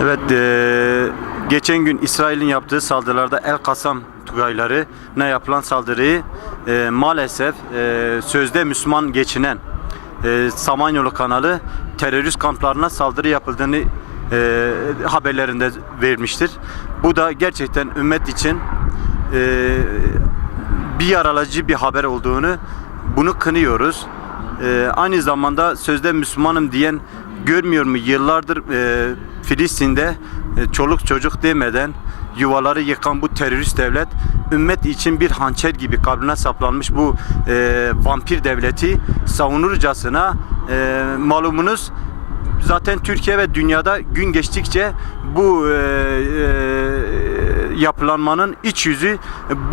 Evet, geçen gün İsrail'in yaptığı saldırılarda El-Kassam Tugayları'na yapılan saldırıyı maalesef sözde Müslüman geçinen Samanyolu kanalı terörist kamplarına saldırı yapıldığını haberlerinde vermiştir. Bu da gerçekten ümmet için bir yaralayıcı bir haber olduğunu, bunu kınıyoruz. Aynı zamanda sözde Müslümanım diyen görmüyor mu yıllardır Filistin'de çoluk çocuk demeden yuvaları yıkan bu terörist devlet, ümmet için bir hançer gibi kalbine saplanmış bu vampir devleti savunurcasına, malumunuz zaten Türkiye ve dünyada gün geçtikçe bu yapılanmanın iç yüzü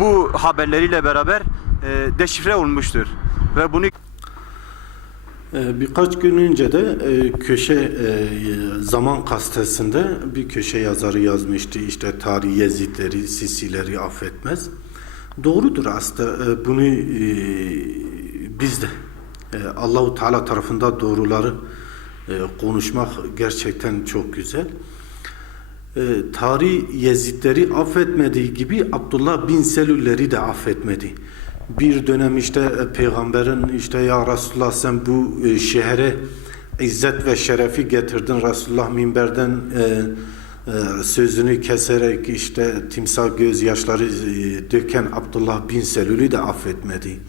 bu haberleriyle beraber deşifre olmuştur ve bunu birkaç gün önce de köşe Zaman Gazetesi'nde bir köşe yazarı yazmıştı. İşte tarih Yezidleri, Sisileri affetmez. Doğrudur aslında. Bunu biz de Allahu Teala tarafında doğruları konuşmak gerçekten çok güzel. Tarih Yezidleri affetmediği gibi Abdullah bin Selülleri de affetmedi. Bir dönem işte peygamberin işte ya Resulullah sen bu şehre izzet ve şerefi getirdin. Resulullah minberden sözünü keserek işte timsah gözyaşları döken Abdullah bin Selül'ü de affetmedi.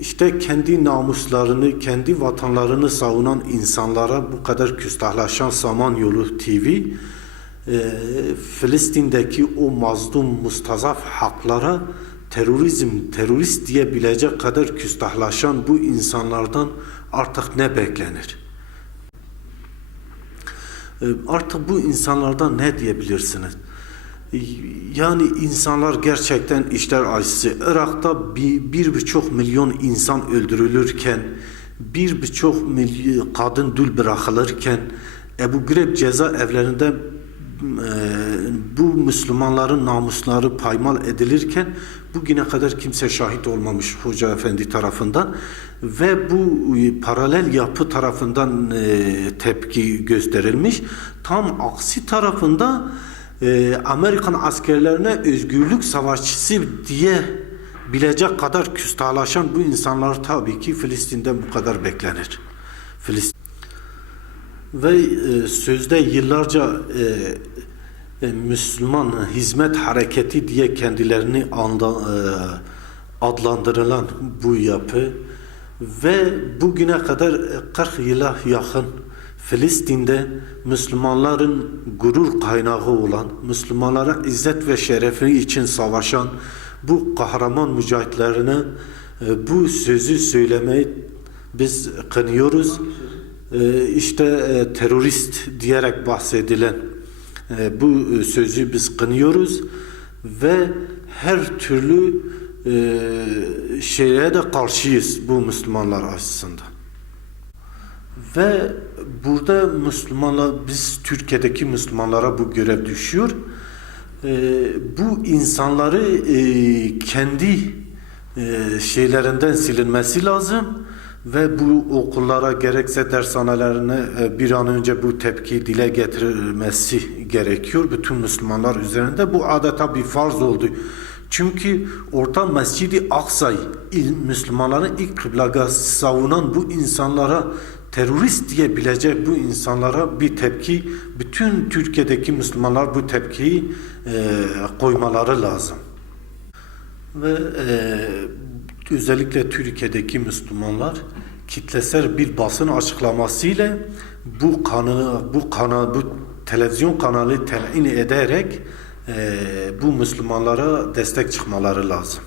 İşte kendi namuslarını, kendi vatanlarını savunan insanlara bu kadar küstahlaşan Samanyolu TV, Filistin'deki o mazlum, mustazaf haklara terörist diyebilecek kadar küstahlaşan bu insanlardan artık ne beklenir? Artık bu insanlardan ne diyebilirsiniz? Yani insanlar gerçekten işler acısı. Irak'ta 1,5 milyon insan öldürülürken, 1,5 milyon kadın dul bırakılırken, Ebu Greb cezaevlerinde bu Müslümanların namusları paymal edilirken bugüne kadar kimse şahit olmamış Hoca Efendi tarafından ve bu paralel yapı tarafından tepki gösterilmiş. Tam aksi tarafında Amerikan askerlerine özgürlük savaşçısı diye bilecek kadar küstahlaşan bu insanlar tabii ki Filistin'den bu kadar beklenir. Ve sözde yıllarca Müslüman hizmet hareketi diye kendilerini adlandırılan bu yapı ve bugüne kadar 40 yıla yakın Filistin'de Müslümanların gurur kaynağı olan, Müslümanlara izzet ve şerefi için savaşan bu kahraman mücahitlerine bu sözü söylemeyi biz kınıyoruz. İşte terörist diyerek bahsedilen bu sözü biz kınıyoruz ve her türlü şeye de karşıyız bu Müslümanlar açısından. Ve burada Müslümanlar, biz Türkiye'deki Müslümanlara bu görev düşüyor. Bu insanları kendi şeylerinden silinmesi lazım ve bu okullara gerekse dershanelerine bir an önce bu tepkiyi dile getirilmesi gerekiyor. Bütün Müslümanlar üzerinde bu adeta bir farz oldu. Çünkü orta Mescid-i Aksa'yı Müslümanların ilk kıblagahı savunan bu insanlara terörist diyebilecek bu insanlara bir tepki, bütün Türkiye'deki Müslümanlar bu tepkiyi koymaları lazım. Ve özellikle Türkiye'deki Müslümanlar kitlesel bir basın açıklamasıyla bu televizyon kanalı telin ederek bu Müslümanlara destek çıkmaları lazım.